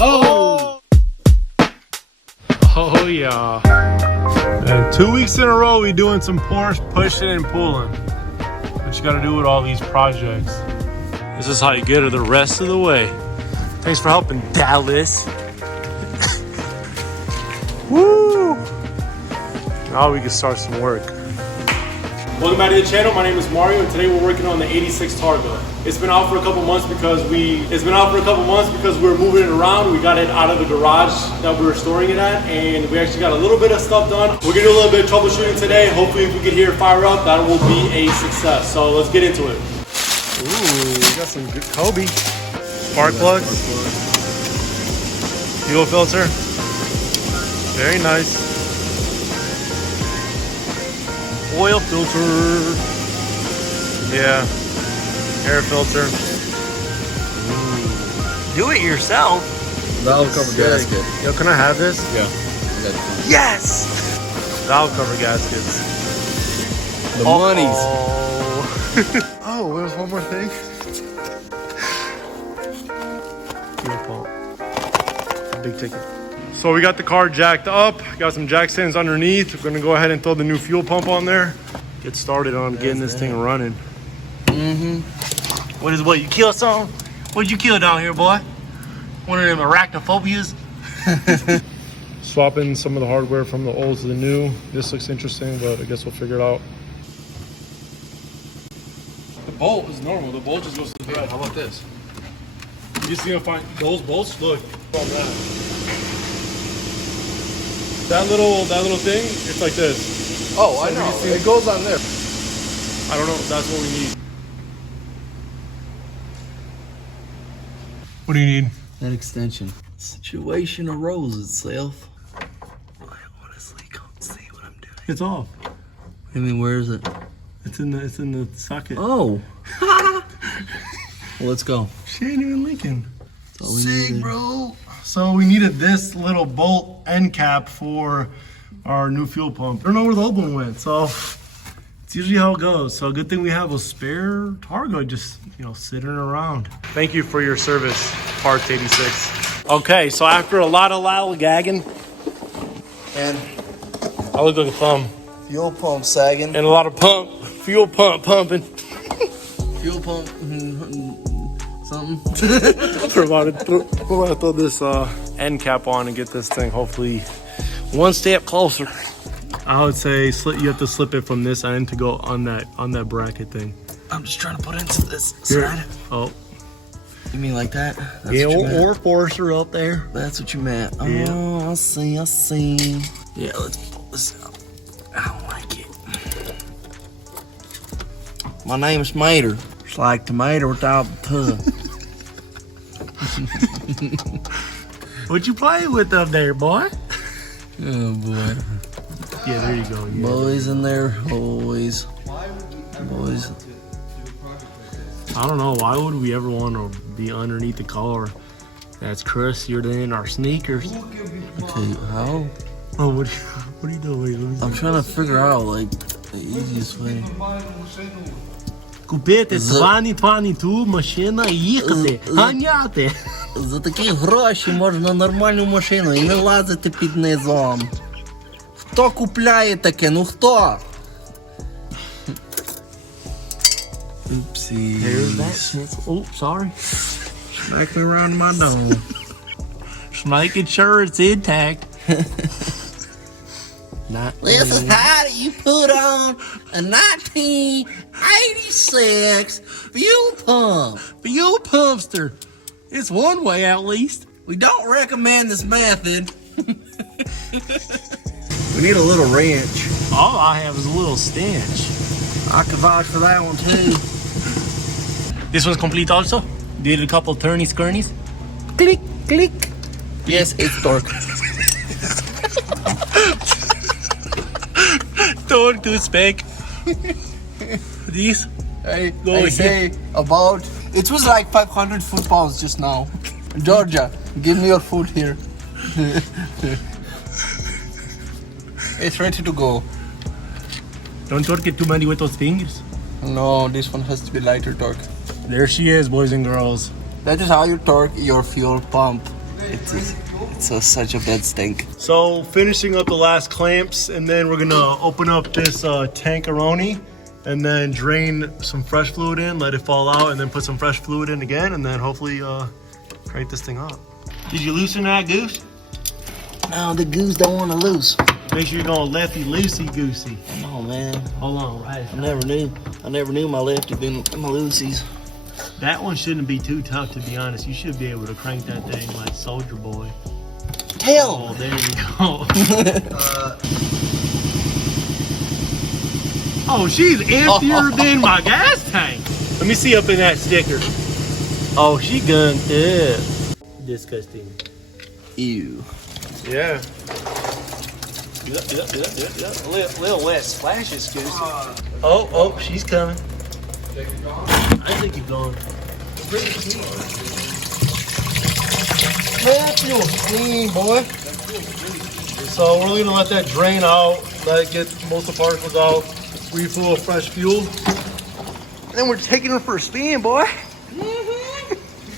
Oh! Oh yeah. And 2 weeks in a row we doing some Porsche pushing and pulling. What you gotta do with all these projects. This is how you get her the rest of the way. Thanks for helping, Dallas. Woo! Now we can start some work. Welcome back to the channel. My name is Mario, and today we're working on the '86 Targa. It's been out for a couple months because we're moving it around. We got it out of the garage that we were storing it at, and we actually got a little bit of stuff done. We're gonna do a little bit of troubleshooting today. Hopefully, if we can hear it fire up, that will be a success. So let's get into it. Ooh, we got some good Kobe spark plugs, fuel filter. Very nice. Oil filter. Yeah. Air filter. Ooh. Do it yourself. Valve cover gasket. Yo, can I have this? Yeah. Yes! Valve cover gaskets. The monies. Oh, there's one more thing. Fuel pump. Big ticket. So we got the car jacked up, got some jack stands underneath. We're gonna go ahead and throw the new fuel pump on there. Get started on getting this thing running. What you kill something? What did you kill down here, boy? One of them arachnophobias? Swapping some of the hardware from the old to the new. This looks interesting, but I guess we'll figure it out. The bolt is normal, the bolt just goes to the bed. How about this? You just gonna find those bolts, look. That little thing, it's like this. Oh, I know. It goes on there. I don't know. That's what we need. What do you need? That extension. Situation arose itself. I honestly can't see what I'm doing. It's off. I mean, where is it? It's in the socket. Oh. Well, let's go. She ain't even leaking. That's all we needed. Bro. So we needed this little bolt end cap for our new fuel pump. I don't know where the old one went, so it's usually how it goes. So good thing we have a spare Targa just, sitting around. Thank you for your service, Parts 86. Okay, so after a lot of lollygagging, And I look like a thumb. fuel pump sagging. And a lot of fuel pump pumping. Fuel pump something. We're about to throw this end cap on and get this thing hopefully one step closer. I would say you have to slip it from this end to go on that bracket thing. I'm just trying to put it into this side. Oh. You mean like that? That's Yeah, what you meant? or forcer up there. That's what you meant. Yeah. Oh, I see. Yeah, let's pull this out. I don't like it. My name's Mater. It's like tomato without the tub. What you playing with up there, boy? Oh boy. Yeah, there you go. Yeah. Boys in there, boys. I don't know. Why would we ever want to be underneath the car that's crustier than our sneakers? Okay, how? Oh, what are you doing? Let me see. I'm trying to figure out like the easiest way. Купити 2022 машина їхати, ганяти. За такі гроші можна нормальну машину і не лазити під низом. Хто купляє таке? Ну хто? Oopsie. There's that shit. Oh, sorry. Smack me around my dome. Just making sure it's intact. This is how you put on a 1986 fuel pump. Fuel pumpster. It's one way at least. We don't recommend this method. We need a little wrench. All I have is a little stench. I can vouch for that one too. This one's complete also. Did a couple turnies, gurnies. Click, click. Yes, it's torque. Torque to spec. These. Hey, Go I ahead. say about. It was like 500 foot-pounds just now. Georgia, give me your food here. It's ready to go. Don't torque it too many with those fingers. No, this one has to be lighter torque. There she is, boys and girls. That is how you torque your fuel pump. Such a bad stink. So finishing up the last clamps, and then we're gonna open up this tankeroni and then drain some fresh fluid in, let it fall out, and then put some fresh fluid in again, and then hopefully crank this thing up. Did you loosen that goose? No, the goose don't want to loose. Make sure you're going lefty loosey goosey. Come on, man. Hold on, right. I never knew my lefty been my loosies. That one shouldn't be too tough, to be honest. You should be able to crank that thing like Soldier Boy. Hell! Oh, there you go. Oh, she's emptier than my gas tank. Let me see up in that sticker. Oh, she gunned it. Disgusting. Ew. Yeah. Little wet splashes, goose. Oh, she's coming. I think you're going. Man, that feels clean, boy. So we're gonna let that drain out, let it get most of the particles out, refill of fresh fuel. And then we're taking her for a spin, boy.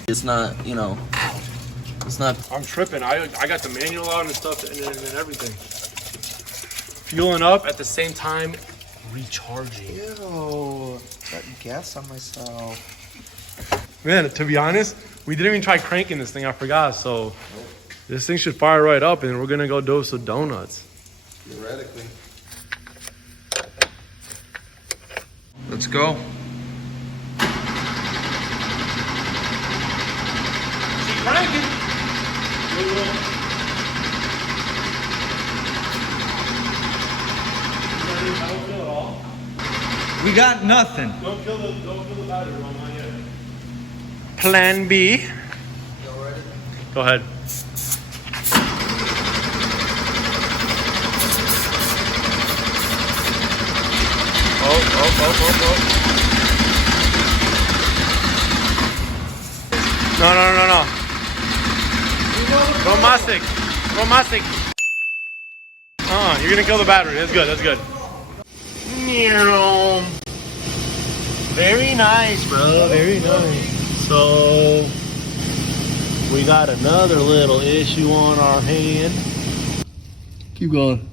It's not, it's not. I'm tripping. I got the manual out and stuff and everything. Fueling up at the same time, recharging. Ew, got gas on myself. Man, to be honest, we didn't even try cranking this thing. I forgot. So this thing should fire right up, and we're gonna go do some donuts. Theoretically. Let's go. Keep cranking. We got nothing. Don't kill the battery, Ron, not yet. Plan B. Go ahead. Oh. No. Romastic. You're gonna kill the battery. That's good. Very nice, bro. Very nice. So we got another little issue on our hand. Keep going.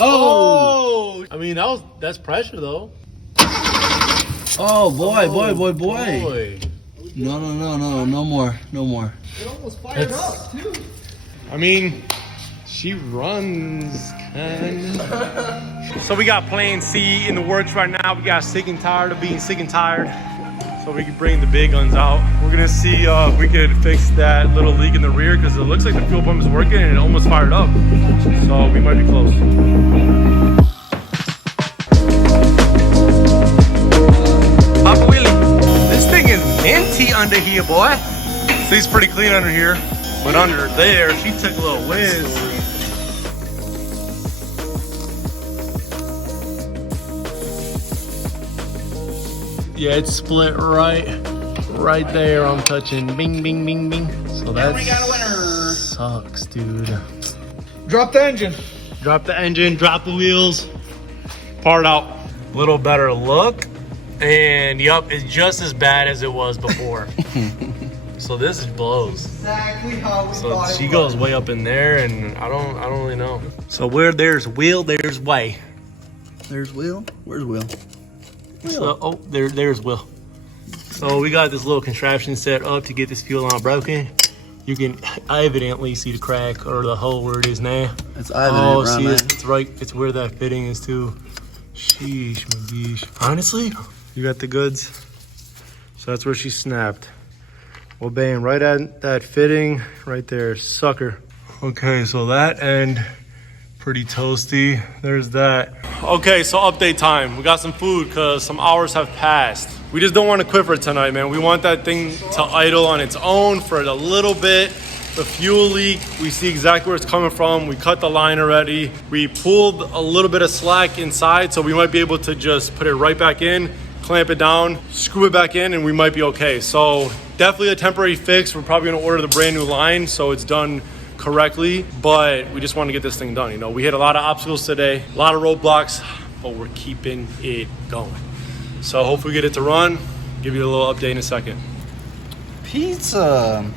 Oh! I mean, that's pressure though. Oh boy. Boy. No more. It almost fired up, too. I mean, she runs kinda. So we got plan C in the works right now. We got sick and tired of being sick and tired. So we can bring the big guns out. We're gonna see if we could fix that little leak in the rear, because it looks like the fuel pump is working and it almost fired up. So we might be close. Papa Willie, this thing is minty under here, boy. Thing's pretty clean under here, but under there, she took a little whiz. Yeah, it's split right there. I'm touching bing. So that we got a winner. Sucks, dude. Drop the engine. Drop the engine, drop the wheels, part out. Little better look, and yup, it's just as bad as it was before. So this blows. Exactly how we So thought she it goes was. way up in there, and I don't really know. So where there's wheel, there's way. There's Will. Where's Will? So, there's Will. So we got this little contraption set up to get this fuel line broken. You can evidently see the crack or the hole where it is now. It's evident, Oh, right, see, man. it's right. It's where that fitting is too. Sheesh, my geesh. Honestly, you got the goods. So that's where she snapped. Well, bam, right at that fitting, right there, sucker. Okay, so that end, pretty toasty. There's that. Okay, so update time. We got some food because some hours have passed. We just don't want to quit for tonight, man. We want that thing to idle on its own for a little bit. The fuel leak, we see exactly where it's coming from. We cut the line already. We pulled a little bit of slack inside, so we might be able to just put it right back in, clamp it down, screw it back in, and we might be okay. So definitely a temporary fix. We're probably gonna order the brand new line so it's done correctly, but we just want to get this thing done. You know, we hit a lot of obstacles today, a lot of roadblocks, but we're keeping it going. So hopefully we get it to run. Give you a little update in a second. Pizza.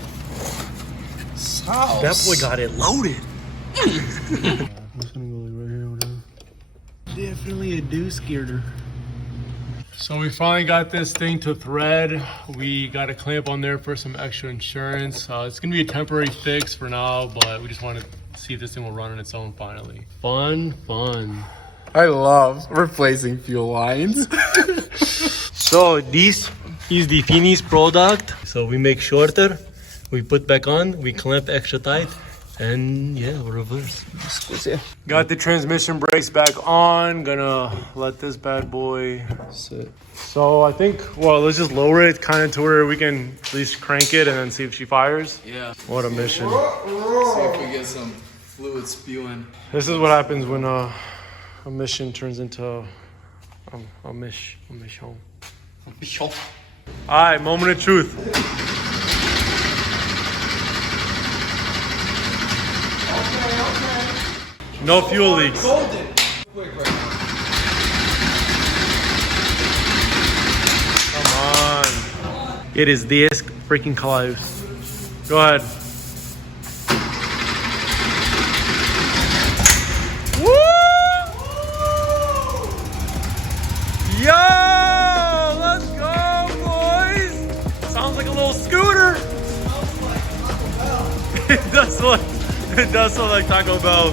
Sauce. That boy got it loaded. Definitely a deuce girder. So we finally got this thing to thread. We got a clamp on there for some extra insurance. It's gonna be a temporary fix for now, but we just want to see if this thing will run on its own finally. Fun. I love replacing fuel lines. So this is the finished product. So we make shorter, we put back on, we clamp extra tight, and yeah, reverse. Got the transmission brakes back on. Gonna let this bad boy sit. So I think, well, let's just lower it kind of to where we can at least crank it and then see if she fires. Yeah. What a mission. See if we get some fluid spewing. This is what happens when a mission turns into a mission. All right, moment of truth. No fuel leaks. Golden. Quick right now. Come on. It is this freaking close. Go ahead. Woo! Yo! Let's go, boys! Sounds like a little scooter. It does look like Taco Bell.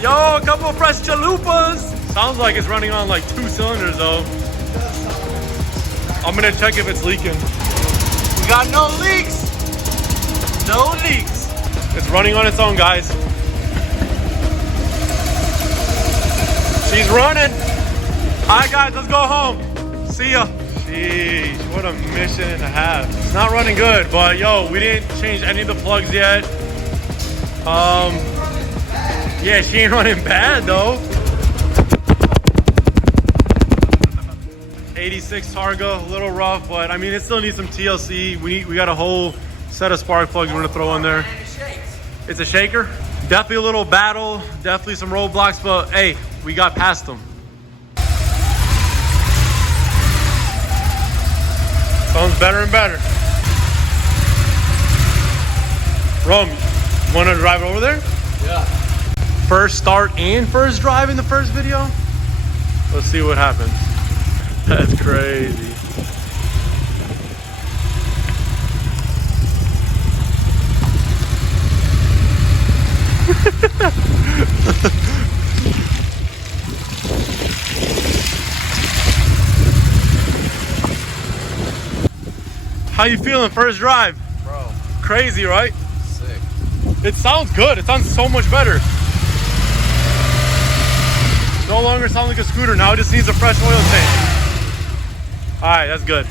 Yo, a couple of fresh chalupas. Sounds like it's running on like 2 cylinders though. I'm gonna check if it's leaking. We got no leaks. No leaks. It's running on its own, guys. She's running. All right, guys, let's go home. See ya. Sheesh, what a mission and a half. It's not running good, but yo, we didn't change any of the plugs yet. Yeah, she ain't running bad though. 86 Targa, a little rough, but I mean, it still needs some TLC. We got a whole set of spark plugs we're gonna throw in there. It's a shaker. Definitely a little battle, definitely some roadblocks, but hey, we got past them. Sounds better and better. Rome, wanna drive over there? Yeah. First start and first drive in the first video? Let's see what happens. That's crazy. How you feeling first drive? Bro. Crazy, right? Sick. It sounds good. It sounds so much better. No longer sound like a scooter. Now it just needs a fresh oil change. All right, that's good.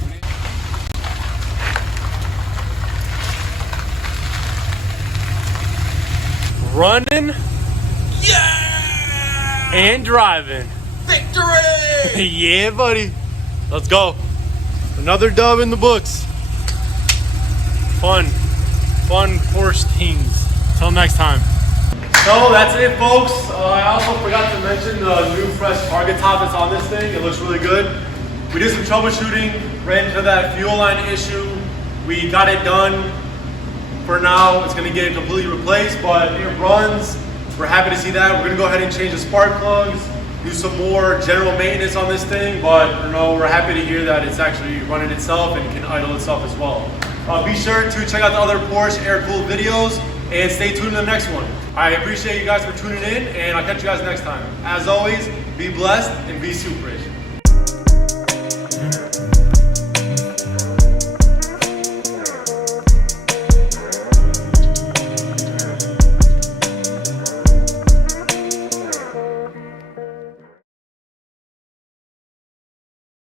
Running. Yeah! And driving. Victory! Yeah, buddy. Let's go. Another dub in the books. Fun Porsche teams. Till next time. So that's it, folks. I also forgot to mention the new fresh Targa top that's on this thing. It looks really good. We did some troubleshooting, ran into that fuel line issue. We got it done. For now, it's gonna get completely replaced, but it runs. We're happy to see that. We're gonna go ahead and change the spark plugs, do some more general maintenance on this thing, but we're happy to hear that it's actually running itself and can idle itself as well. Be sure to check out the other Porsche air-cooled videos and stay tuned to the next one. I appreciate you guys for tuning in, and I'll catch you guys next time. As always, be blessed and be super rich.